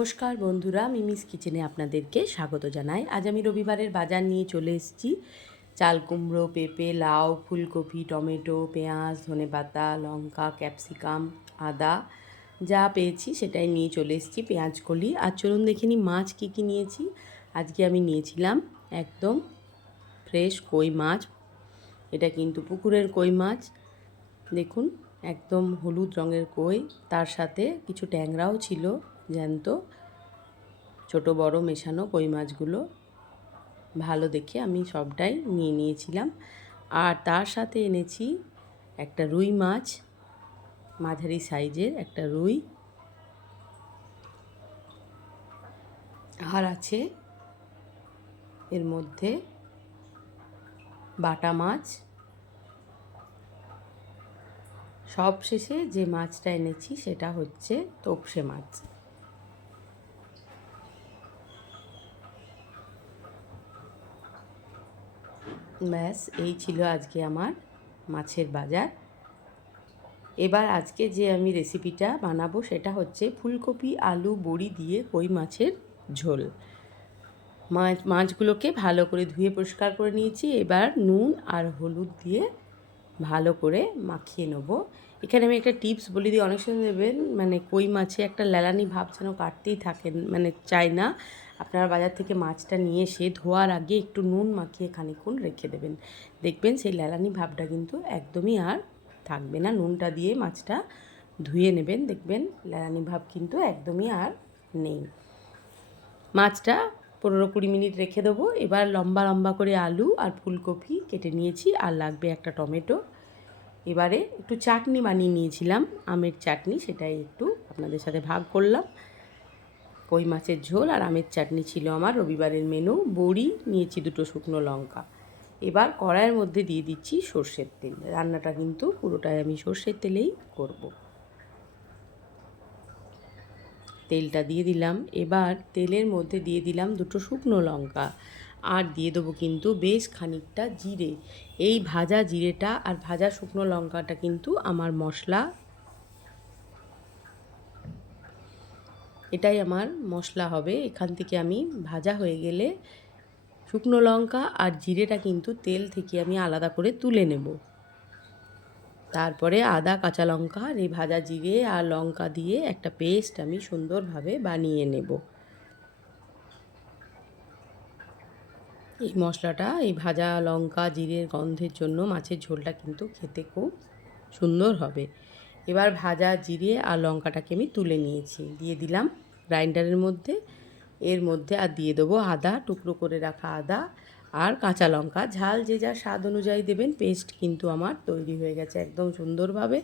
নমস্কার বন্ধুরা, মিমিস কিচেনে আপনাদেরকে স্বাগত জানাই। আজ আমি রবিবারের বাজার নিয়ে চলে এসেছি। চাল কুমড়ো, পেঁপে, লাউ, ফুলকপি, টমেটো, পেঁয়াজ ধনেপাতা লঙ্কা, ক্যাপসিকাম, আদা যা পেয়েছি সেটাই নিয়ে চলে এসেছি, পেঁয়াজ কলি। আর চলুন দেখে নিই মাছ কী কী নিয়েছি। আজকে আমি নিয়েছিলাম একদম ফ্রেশ কই মাছ। এটা কিন্তু পুকুরের কই মাছ। দেখুন, একদম হলুদ রঙের কই। তার সাথে কিছু ট্যাংরাও ছিল। জ্যান্ত, ছোট, বড়, মেশানো কই মাছগুলো ভালো দেখে আমি সবটাই নিয়ে নিয়েছিলাম। আর তার সাথে এনেছি একটা রুই মাছ, মাঝারি সাইজের একটা রুই। আর আছে এর মধ্যে বাটা মাছ। সব শেষে যে মাছটা এনেছি সেটা হচ্ছে তোপসে মাছ। ব্যাস, এই ছিল আজকে আমার মাছের বাজার। এবার আজকে যে আমি রেসিপিটা বানাবো সেটা হচ্ছে ফুলকপি, আলু, বড়ি দিয়ে কই মাছের ঝোল। মাছ, মাছগুলোকে ভালো করে ধুয়ে পরিষ্কার করে নিয়েছি। এবার নুন আর হলুদ দিয়ে ভালো করে মাখিয়ে নেব। এখানে আমি একটা টিপস বলে দিই, অনেক সময় দেবেন মানে কই মাছে একটা লেলানি ভাব যেন কাটতেই থাকেন মানে চাই না। আপনারা বাজার থেকে মাছটা নিয়ে এসে ধোয়ার আগে একটু নুন মাখিয়ে খানিক্ষণ রেখে দেবেন। দেখবেন সেই লেলানি ভাবটা কিন্তু একদমই আর থাকবে না। নুনটা দিয়ে মাছটা ধুয়ে নেবেন। দেখবেন লেলানি ভাব কিন্তু একদমই আর নেই। মাছটা পনেরো কুড়ি মিনিট রেখে দেবো। এবার লম্বা লম্বা করে আলু আর ফুলকপি কেটে নিয়েছি। আর লাগবে একটা টমেটো। এবারে একটু চাটনি বানিয়ে নিয়েছিলাম। আমের চাটনি সেটাই একটু আপনাদের সাথে ভাগ করলাম। কই মাছের ঝোল আর আমের চাটনি ছিল আমার। রবিবারের মেনু বড়ি, নিয়েছি দুটো শুকনো লঙ্কা। এবার কড়াইয়ের মধ্যে দিয়ে দিচ্ছি সর্ষের তেল। রান্নাটা কিন্তু পুরোটাই আমি সর্ষের তেলেই করব। তেলটা দিয়ে দিলাম। এবার তেলের মধ্যে দিয়ে দিলাম দুটো শুকনো লঙ্কা। আর দিয়ে দেবো কিন্তু বেশ খানিকটা জিরে। এই ভাজা জিরেটা আর ভাজা শুকনো লঙ্কাটা কিন্তু আমার মশলা এটাই আমার মশলা হবে। এখান থেকে আমি ভাজা হয়ে গেলে শুকনো লঙ্কা আর জিরেটা কিন্তু তেল থেকে আমি আলাদা করে তুলে নেব। তারপরে আদা, কাঁচা লঙ্কা আর এই ভাজা জিরে আর লঙ্কা দিয়ে একটা পেস্ট আমি সুন্দরভাবে বানিয়ে নেব। এই মশলাটা, এই ভাজা লঙ্কা, জিরের গন্ধের জন্য মাছের ঝোলটা কিন্তু খেতে খুব সুন্দর হবে। এবার ভাজা, জিরে আর লঙ্কাটাকে আমি তুলে নিয়েছি। দিয়ে দিলাম গ্রাইন্ডারের মধ্যে। এর মধ্যে আর দিয়ে দেবো আদা, টুকরো করে রাখা আদা আর কাঁচা লঙ্কা। ঝাল যে যা স্বাদ অনুযায়ী দেবেন, পেস্ট কিন্তু আমার তৈরি হয়ে গেছে একদম সুন্দরভাবে।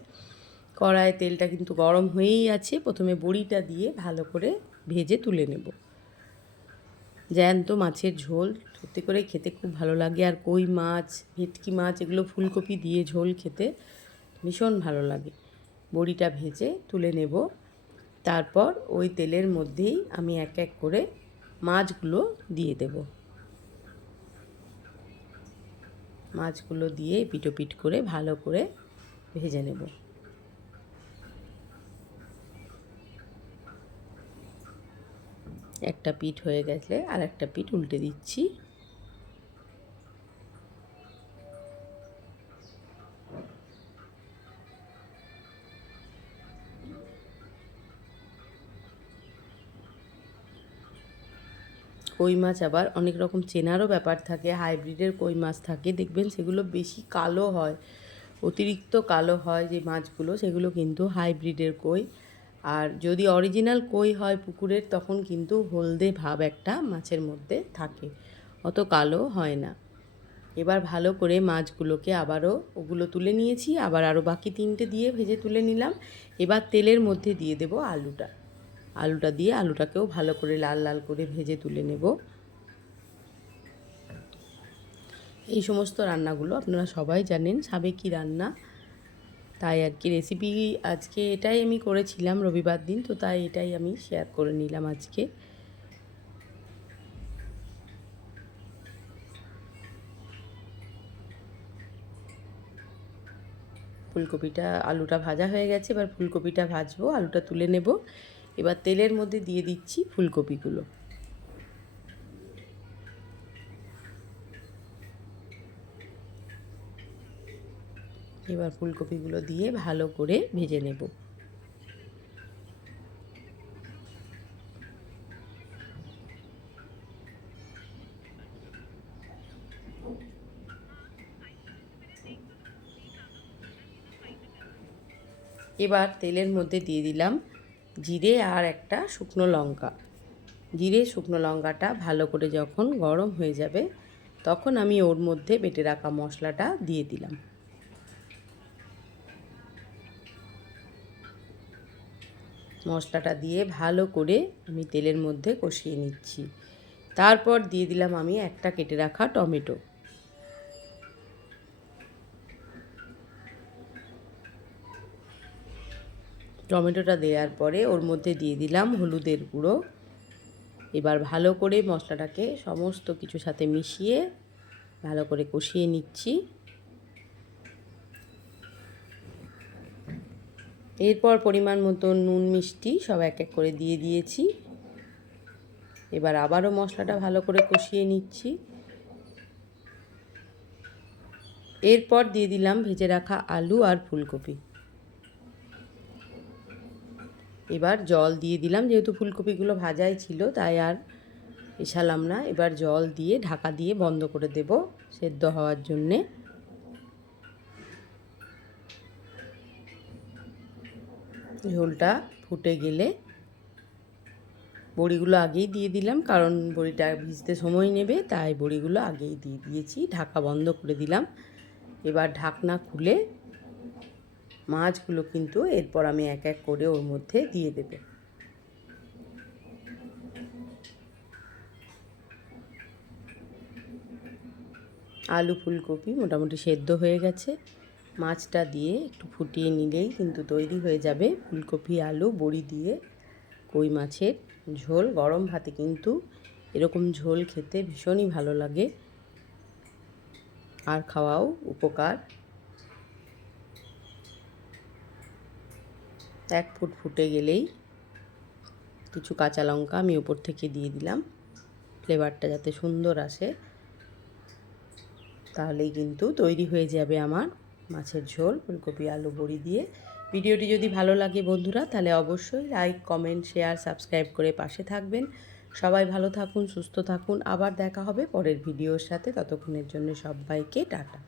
কড়ায় তেলটা কিন্তু গরম হয়েই আছে। প্রথমে বড়িটা দিয়ে ভালো করে ভেজে তুলে নেব। জ্যান্ত মাছের ঝোল, সত্যি করে খেতে খুব ভালো লাগে। আর কই মাছ, ভেটকি মাছ, এগুলো ফুলকপি দিয়ে ঝোল খেতে ভীষণ ভালো লাগে। বড়িটা ভেজে তুলে নেব। তারপর ওই তেলের মধ্যেই আমি এক এক করে মাছগুলো দিয়ে দেব। মাছগুলো দিয়ে পিটো পিট করে ভালো করে ভেজে নেব। একটা পিঠ হয়ে গেলে আর একটা পিঠ উল্টে দিচ্ছি। কই মাছ আবার অনেক রকম চেনারও ব্যাপার থাকে, হাইব্রিডের কই মাছ থাকে, দেখবেন সেগুলো বেশি কালো হয়, অতিরিক্ত কালো হয় যে মাছগুলো, সেগুলো কিন্তু হাইব্রিডের কই। আর যদি অরিজিনাল কই হয় পুকুরের, তখন কিন্তু হলদে ভাব একটা মাছের মধ্যে থাকে, অত কালো হয় না। এবার ভালো করে মাছগুলোকে আবারও ওগুলো তুলে নিয়েছি, আবার আরও বাকি তিনটে দিয়ে ভেজে তুলে নিলাম, এবার তেলের মধ্যে দিয়ে দেব আলুটা। আলুটা দিয়ে আলুটাকেও ভালো করে লাল লাল করে ভেজে তুলে নেব। এই সমস্ত রান্নাগুলো আপনারা সবাই জানেন সাবেকি রান্না। তাই আর কি রেসিপি আজকে এটাই আমি করেছিলাম রবিবার দিন, তো তাই এটাই আমি শেয়ার করে নিলাম আজকে। ফুলকপিটা, আলুটা ভাজা হয়ে গেছে, এবার ফুলকপিটা ভাজবো, আলুটা তুলে নেব। এবার তেলের মধ্যে দিয়ে দিচ্ছি ফুলকপিগুলো। এবার ফুলকপিগুলো দিয়ে ভালো করে ভেজে নেব। এবার তেলের মধ্যে দিয়ে দিলাম জিরে আর একটা শুকনো লঙ্কা। জিরে, শুকনো লঙ্কাটা ভালো করে যখন গরম হয়ে যাবে, তখন আমি ওর মধ্যে বেটে রাখা মশলাটা দিয়ে দিলাম। মশলাটা দিয়ে ভালো করে আমি তেলের মধ্যে কষিয়ে নিচ্ছি। তারপর দিয়ে দিলাম আমি একটা কেটে রাখা টমেটো। টমেটোটা দেওয়ার পরে ওর মধ্যে দিয়ে দিলাম হলুদের গুঁড়ো। এবার ভালো করে মশলাটাকে সমস্ত কিছু সাথে মিশিয়ে ভালো করে কষিয়ে নিচ্ছি। এরপর পরিমাণ মতো নুন, মিষ্টি সব এক এক করে দিয়ে দিয়েছি। এবার আবারও মশলাটা ভালো করে কষিয়ে নিচ্ছি। এরপর দিয়ে দিলাম ভেজে রাখা আলু আর ফুলকপি। এবার জল দিয়ে দিলাম, যেহেতু ফুলকপিগুলো ভাজাই ছিল, তাই আর এসালাম না। এবার জল দিয়ে ঢাকা দিয়ে বন্ধ করে দেব সেদ্ধ হওয়ার জন্যে। ঝোলটা ফুটে গেলে বড়িগুলো আগেই দিয়ে দিলাম, কারণ বড়িটা ভিজতে সময় নেবে, তাই বড়িগুলো আগেই দিয়ে দিয়েছি। ঢাকা বন্ধ করে দিলাম। এবার ঢাকনা খুলে মাছগুলো কিন্তু এরপর আমি এক এক করে ওর মধ্যে দিয়ে দেব। আলু ফুলকপি মোটামুটি সেদ্ধ হয়ে গেছে। মাছটা দিয়ে একটু ফুটিয়ে নিলেই কিন্তু তৈরি হয়ে যাবে ফুলকপি, আলু, বড়ি দিয়ে কই মাছের ঝোল। গরম ভাতে কিন্তু এরকম ঝোল খেতে ভীষণই ভালো লাগে। আর খাওয়াও উপকার। এক ফুট ফুটে গেলেই কিছু কাঁচা লঙ্কা আমি উপর থেকে দিয়ে দিলাম। ফ্লেভারটা যাতে সুন্দর আসে, তাহলেই কিন্তু তৈরি হয়ে যাবে আমার মাছের ঝোল, ফুলকপি, আলু, বড়ি দিয়ে। ভিডিওটি যদি ভালো লাগে বন্ধুরা, তাহলে অবশ্যই লাইক কমেন্ট শেয়ার সাবস্ক্রাইব করে পাশে থাকবেন। সবাই ভালো থাকুন, সুস্থ থাকুন। আবার দেখা হবে পরের ভিডিওর সাথে। ততক্ষণের জন্য সবাইকে টাটা।